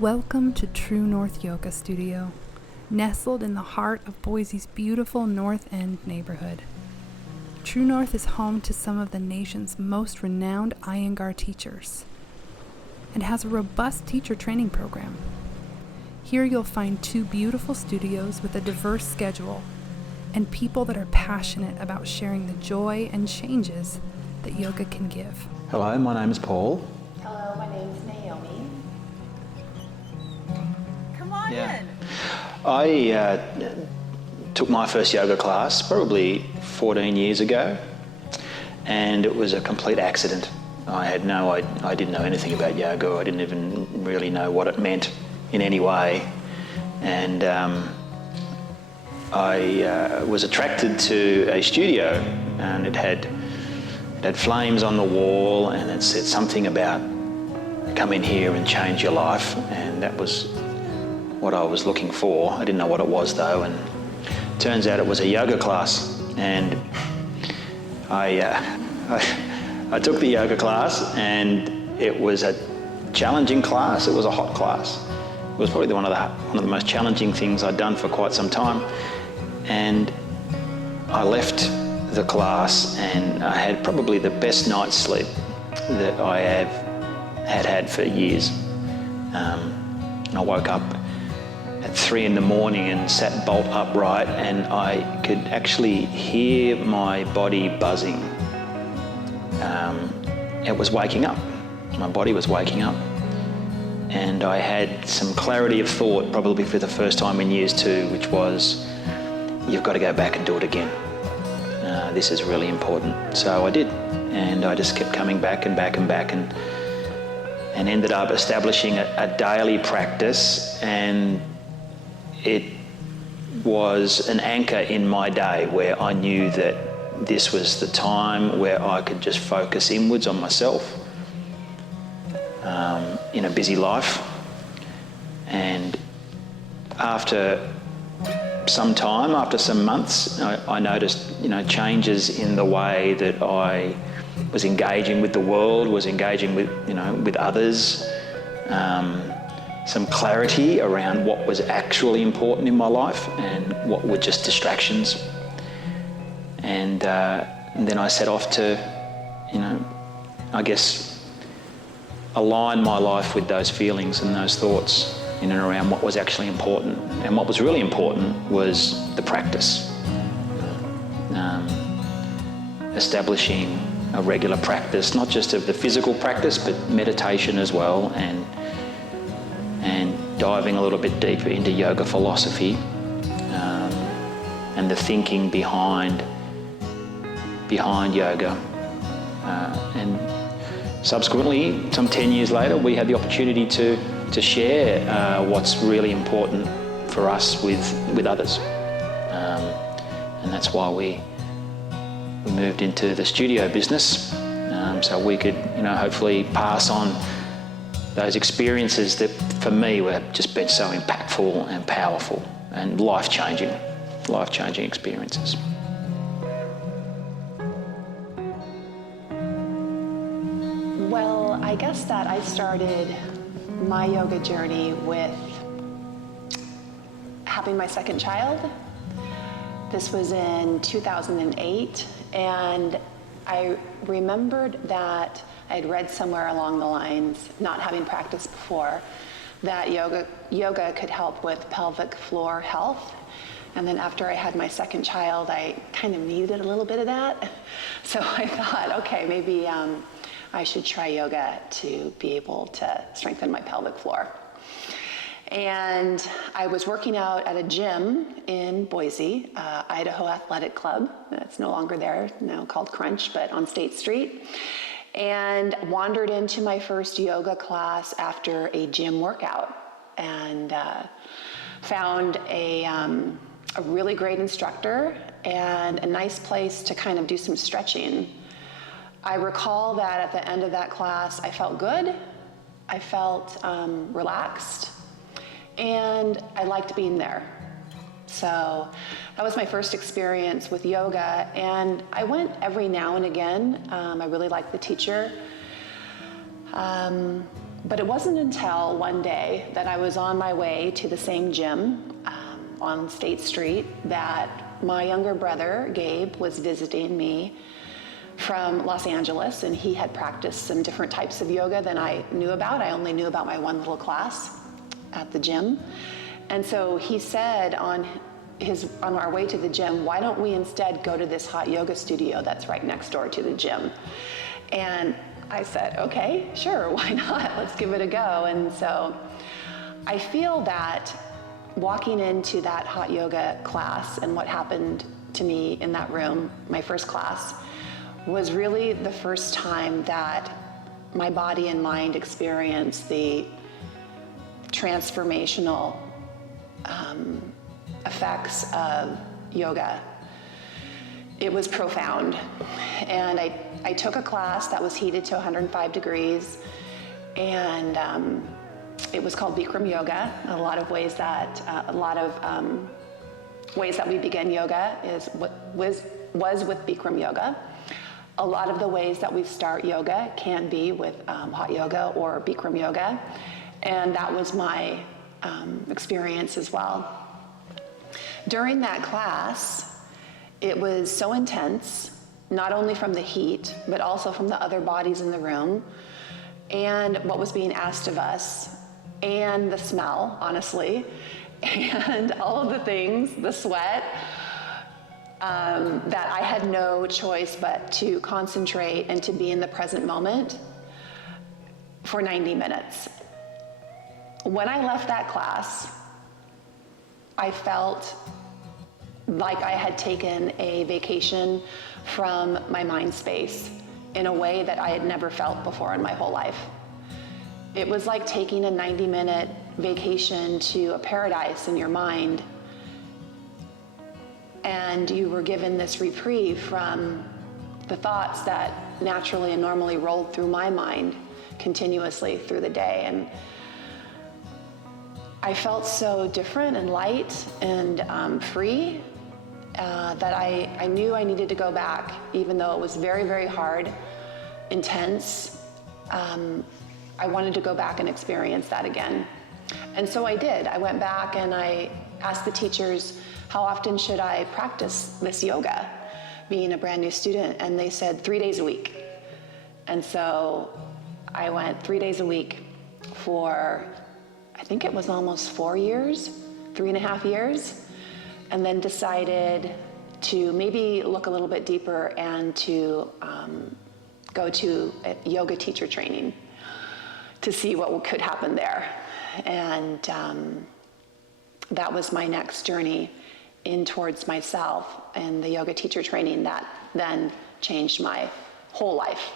Welcome to True North Yoga Studio, nestled in the heart of Boise's beautiful North End neighborhood. True North is home to some of the nation's most renowned Iyengar teachers and has a robust teacher training program. Here you'll find two beautiful studios with a diverse schedule and people that are passionate about sharing the joy and changes that yoga can give. Hello, my name is Paul. Hello, my name's Naomi. Come on in. I took my first yoga class probably 14 years ago, and it was a complete accident. I didn't know anything about yoga. I didn't even really know what it meant in any way, and I was attracted to a studio, and it had flames on the wall, and it said something about come in here and change your life, and that was what I was looking for. I didn't know what it was though, and turns out it was a yoga class, and I took the yoga class, and it was a challenging class. It was a hot class. It was probably one of the most challenging things I'd done for quite some time, and I left the class and I had probably the best night's sleep that I have had for years. And I woke up at 3 a.m. and sat bolt upright, and I could actually hear my body buzzing. It was waking up. My body was waking up. And I had some clarity of thought, probably for the first time in years too, which was, you've got to go back and do it again. This is really important. So I did, and I just kept coming back and back and back, and ended up establishing a daily practice, and it was an anchor in my day where I knew that this was the time where I could just focus inwards on myself in a busy life. And after some time, after some months, I noticed, changes in the way that I was engaging with the world, was engaging with others, some clarity around what was actually important in my life and what were just distractions. And then I set off to, I guess, align my life with those feelings and those thoughts in and around what was actually important. And what was really important was the practice. Establishing a regular practice, not just of the physical practice, but meditation as well, and diving a little bit deeper into yoga philosophy, and the thinking behind yoga. And subsequently, some 10 years later, we had the opportunity to share what's really important for us with others. And that's why we moved into the studio business, so we could, hopefully pass on those experiences that for me have just been so impactful and powerful and life-changing experiences. Well, I guess that I started my yoga journey with having my second child. This was in 2008, and I remembered that I had read somewhere along the lines, not having practiced before, that yoga could help with pelvic floor health. And then after I had my second child, I kind of needed a little bit of that. So I thought, okay, maybe I should try yoga to be able to strengthen my pelvic floor. And I was working out at a gym in Boise, Idaho Athletic Club. It's no longer there, now called Crunch, but on State Street. And wandered into my first yoga class after a gym workout, and found a really great instructor and a nice place to kind of do some stretching. I recall that at the end of that class, I felt good, I felt relaxed, and I liked being there. So that was my first experience with yoga, and I went every now and again. I really liked the teacher. But it wasn't until one day that I was on my way to the same gym on State Street that my younger brother, Gabe, was visiting me from Los Angeles, and he had practiced some different types of yoga than I knew about. I only knew about my one little class at the gym. And so he said on our way to the gym, why don't we instead go to this hot yoga studio that's right next door to the gym? And I said, okay, sure, why not? Let's give it a go. And so I feel that walking into that hot yoga class and what happened to me in that room, my first class, was really the first time that my body and mind experienced the transformational effects of yoga. It was profound. And I took a class that was heated to 105 degrees, and it was called Bikram yoga. A lot of ways that we begin yoga was with Bikram yoga. A lot of the ways that we start yoga can be with hot yoga or Bikram yoga, and that was my experience as well. During that class, it was so intense, not only from the heat, but also from the other bodies in the room, and what was being asked of us, and the smell, honestly, and all of the things, the sweat, that I had no choice but to concentrate and to be in the present moment for 90 minutes. When I left that class, I felt like I had taken a vacation from my mind space in a way that I had never felt before in my whole life. It was like taking a 90-minute vacation to a paradise in your mind, and you were given this reprieve from the thoughts that naturally and normally rolled through my mind continuously through the day. And I felt so different and light and free that I knew I needed to go back, even though it was very, very hard, intense. I wanted to go back and experience that again. And so I did. I went back and I asked the teachers, how often should I practice this yoga, being a brand new student? And they said 3 days a week. And so I went 3 days a week for, I think it was almost 4 years, 3.5 years, and then decided to maybe look a little bit deeper and to go to a yoga teacher training to see what could happen there. And that was my next journey in towards myself and the yoga teacher training that then changed my whole life.